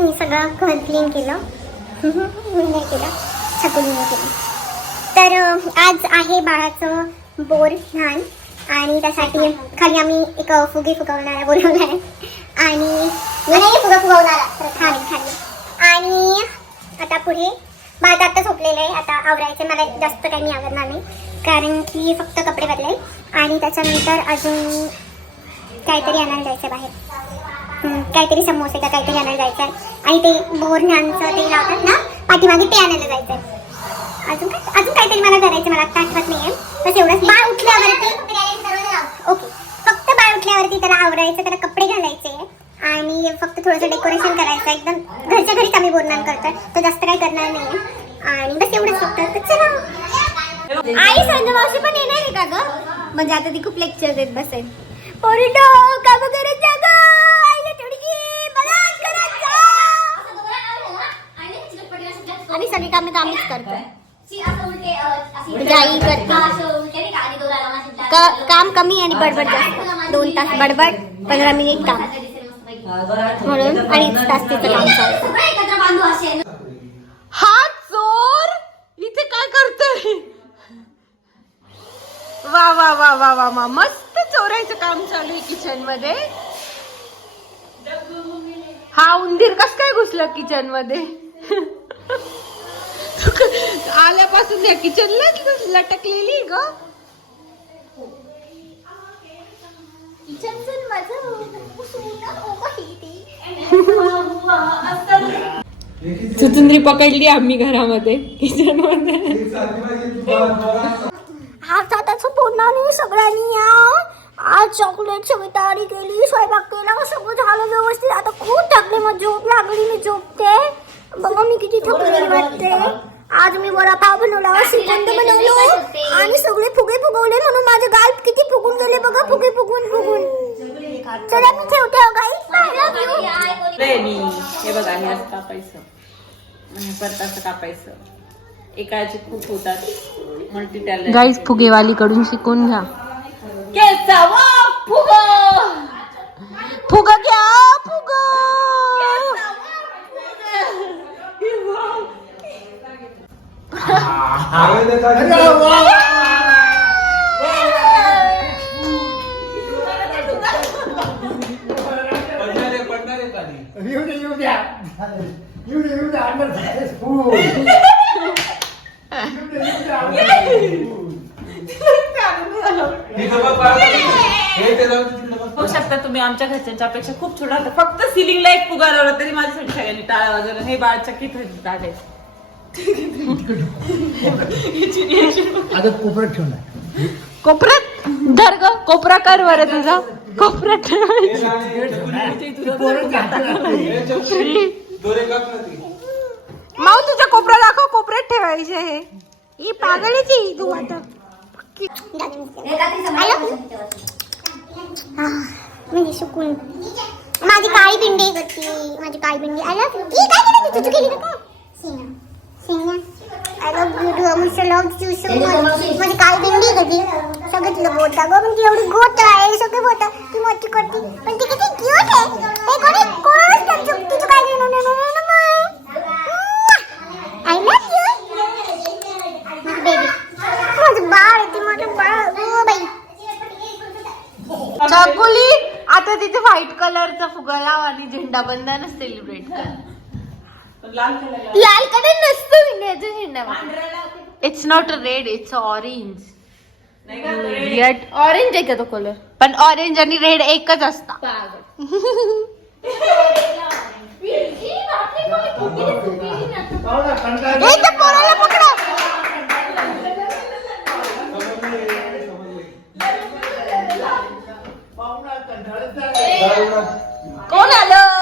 मी सगळं घर क्लीन केलं. मी नाही केलं छकुलीने केलं. तर आज आहे बाळाचं बोर लहान आणि त्यासाठी खाली आम्ही एक फुगे फुगवणारा बोलवला आहे. आणि नाही फुगा फुगवणारा. खाली खाली आणि आता पुढे बाळ आता झोपलेलं आहे. आता आवरायचं मला जास्त काही मी आवडणार नाही. कारण की फक्त कपडे बदलेल आणि त्याच्यानंतर अजून काहीतरी आणायला जायचं बाहेर. काहीतरी समोसे का काहीतरी आणायला जायचं आहे आणि ते बोर ते लावतात ना पाठीमागे ते आणायला जायचं आहे अजून काय? अजून काहीतरी मला करायचं मला आता आठवत नाही आहे बस एवढंच बाळ उठल्यावरती ओके. फक्त बाळ उठल्यावरती त्याला आवरायचं त्याला कपडे घालायचे. आणि फक्त थोडंसं डेकोरेशन करायचं एकदम घरच्या घरीच आम्ही बोरणार करतोय. तर जास्त काही करणार नाही आणि बस एवढंच फक्त. तर चला. आई संजय मावशी पण येणार आहे का ग? म्हणजे आता ती खूप लेक्चर देत बसेल. पोरीनो काम करत जा ग आईला थोडीशी मदत करत आणि सगळी कामे आम्हीच करतो. काम कमी आणि बडबड जास्त. दोन तास बडबड पंधरा मिनिट काम. म्हणून अडीच तास तिचं काम चालतं. हा चोर इथे काय करतोय? वा वा वा वा वा वा. मस्त चोरायचं काम चालू आहे किचनमध्ये हा उंदीर कस काय घुसला किचनमध्ये आल्यापासून त्या किचनलाच लटकलेली ग. चुचुंदरी पकडली आम्ही घरामध्ये किचनमध्ये आता त्याचं पूर्ण सगळ्यांनी या आज चॉकलेटची तयारी केली स्वयंपाक केला सगळं झालं व्यवस्थित. आता खूप थकले मग झोप लागली मी झोपते बघा मी किती थकलेली वाटते आज मी वडापाव बनवला श्रीखंड बनवलो. आणि सगळे फुगे फुगवले म्हणून माझे गाल किती फुगून गेले बघा फुगे फुगून फुगून. चला मी ठेवते हो गाई. हे बघा हे असं कापायचं. आणि परत असं कापायचं. एकाचे खूप होतात. मल्टी टॅलेंट गाईज फुगेवाली कडून शिकून घ्या. केसावा फुग फुग घ्या होऊ शकता तुम्ही आमच्या घरच्यांच्या अपेक्षा खूप छोटा होता फक्त सिलिंगला एक पुगार आला तरी माझ्यासाठी सगळ्यांनी टाळा वगैरे हे बाळच्या किती टाळे आता कोपऱ्यात ठेवणार कोपऱ्यात? धर ग कोपरा कर बरं तुझा. कोपऱ्यात ठेवायचं. हे चौकशी. दोरे काप ना ती. माऊ तुझा कोपरा दाखव कोपऱ्यात ठेवायचे हे. ही पागळीची तू आता. म्हणजे सुकून माझी काळी पिंडी होती माझी काळी पिंडी. यू काय केलं तुझी केली का आय लव्ह यू डू मस्त लव्ह यू सो मच माझी काळी पिंडी होती सगळं तुला बोलता गं पण ती एवढी गोट आहे सगळं ती मोठी करती पण ती किती क्यूट आहे. हे कोणी कोण तुझं काय आय लव्ह यू बेबी माझं बाळ ते माझं बाळ. O by. चकुली आता तिथे व्हाईट कलरचा फुगा लाव आणि झेंडा बंधन सेलिब्रेट कर. लाल कलर नसतो इंडियाचा झेंडा it's not red it's orange? Orange आहे का तो कलर पण ऑरेंज आणि रेड एकच असता पोराला पकडा पाहुणा कंटाळत झाला. दारू ना. कोण आलं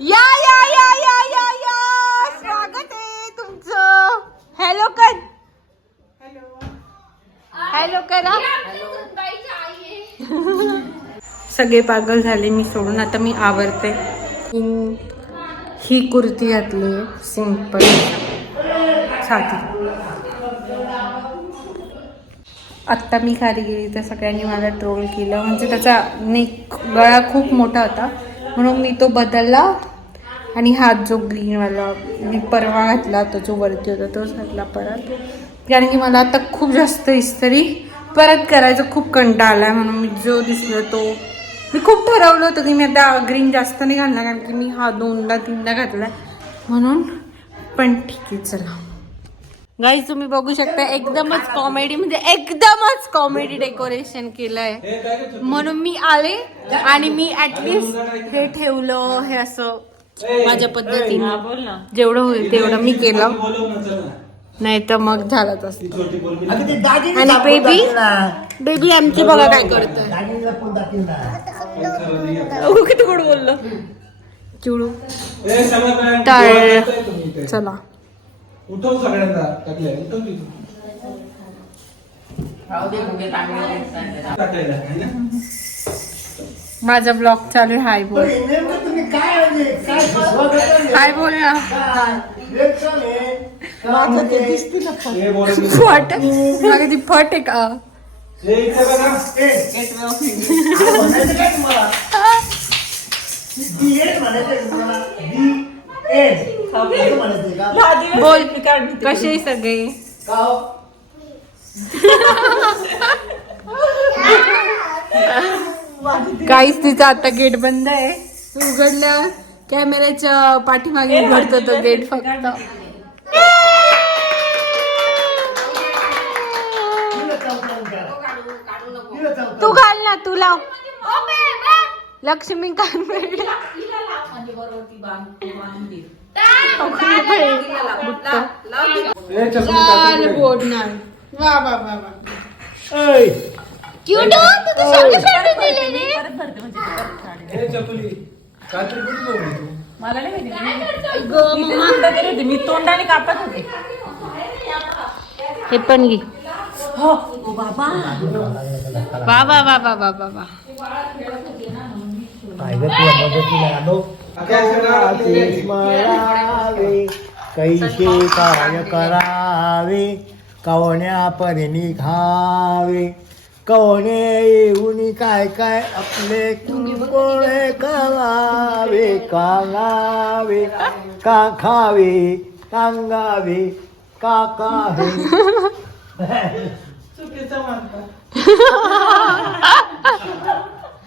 या या या या या या स्वागत आहे तुमचं हॅलो कर हॅलो करा सगळे पागल झाले मी सोडून आता मी आवरते. इन- ही कुर्ती घातली सिंपल साधी. आत्ता मी खाली गेली तर सगळ्यांनी मला ट्रोल केलं. म्हणजे त्याचा नेक गळा खूप मोठा होता. म्हणून मी तो बदलला. आणि हात जो ग्रीनवाला मी परवा घातला तो जो वरती होता तोच घातला परत. कारण की मला आता खूप जास्त इस्त्री परत करायचा खूप कंटाळा आला म्हणून मी जो दिसलो तो. मी खूप ठरवलं होतं की मी आता ग्रीन जास्त नाही घालणार कारण की मी हा दोनदा तीनदा घातला म्हणून पण ठीक आहे चला. गाईज तुम्ही बघू शकता एकदमच कॉमेडी म्हणजे एकदमच कॉमेडी डेकोरेशन केलं आहे म्हणून मी आले आणि मी ऍटलिस्ट हे ठेवलं हे असं. माझ्या पद्धतीने. बोल ना. जेवढं होईल तेवढं मी केलं. नाही तर मग झालंच असतं. आणि ना. बेबी आमची बघा काय करतोय. किती गोड बोललं? चिडू तर- इथे. चला. उठव सगळ्यांना उठव की. टाकायला है ना? माझा ब्लॉग चालू आहे. हाय बोल? हाय बोल. ना. फट अगं ती फट आहे का? हे? बोल. कसे सगळे? हो? काहीच तिचं आता गेट बंद आहे. उघडल्यावर कॅमेऱ्याच्या पाठीमागे उघडतो तो गेट फक्त. तू घाल ना तू लाव. लक्ष्मी कान ऐ, हे चपली काहीतरी कुठे जाऊ तू? मला नाही माहिती. मी ते सुद्धा केले होते. मी तोंडाने कापत होते. हे पण घे. हो. ओ बाबा. वा वा वा वा वा वा वा. काय गं तुला मदतीला आलो? काचे स्मरावे कैसे काय करावे कवण्या परी घावे कवणे येऊन काय काय आपले कुंकोळे करावे कांगावे का खावे टांगावे का काहे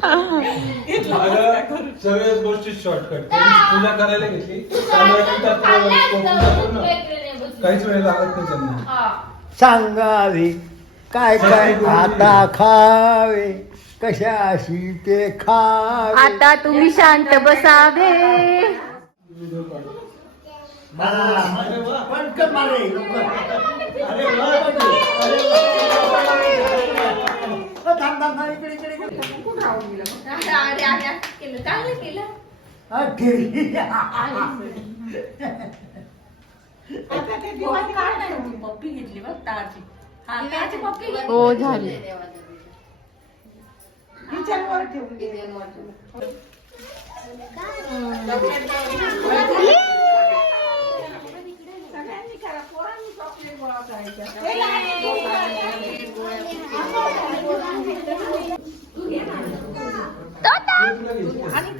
अगं सगळ्याच गोष्टी शॉर्टकट पूजा करायला घेतली. काहीच वेळ लागत नाही त्यांना. सांगावे काय काय आता खावे? कशाशी ते खावे? आता तुम्ही शांत बसावे. हा. पप्पी घेतली बघ ताची हो झाली आणि